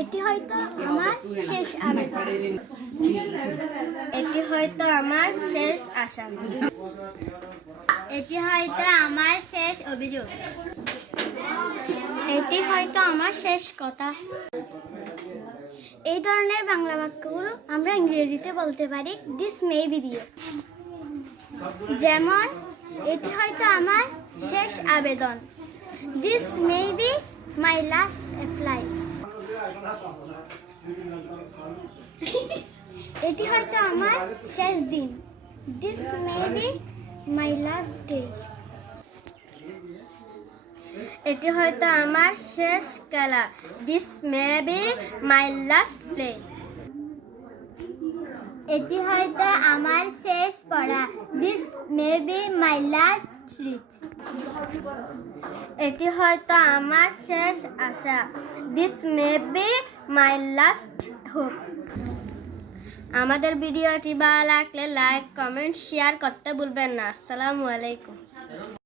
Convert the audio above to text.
এটি হয়তো আমার শেষ আবেদন। এটি হয়তো আমার শেষ আশা। এটি হয়তো আমার শেষ অভিযোগ। এটি হয়তো আমার শেষ কথা। এই ধরনের বাংলা বাক্যগুলো আমরা ইংরেজিতে বলতে পারি দিস মে বি দিয়ে। যেমন এটি হয়তো আমার শেষ আবেদন, this may be my last apply. এটি হয়তো আমার শেষ দিন, this may be my last day. এটি হয়তো আমার শেষ খেলা, this may be my last play. এটি হয়তো আমার শেষ পড়া, this may be my last read. এটি হয়তো আমার শেষ আশা, this may be my last hope. আমাদের ভিডিওটি ভালো লাগলে লাইক, কমেন্ট, শেয়ার করতে ভুলবেন না। আসসালামু আলাইকুম।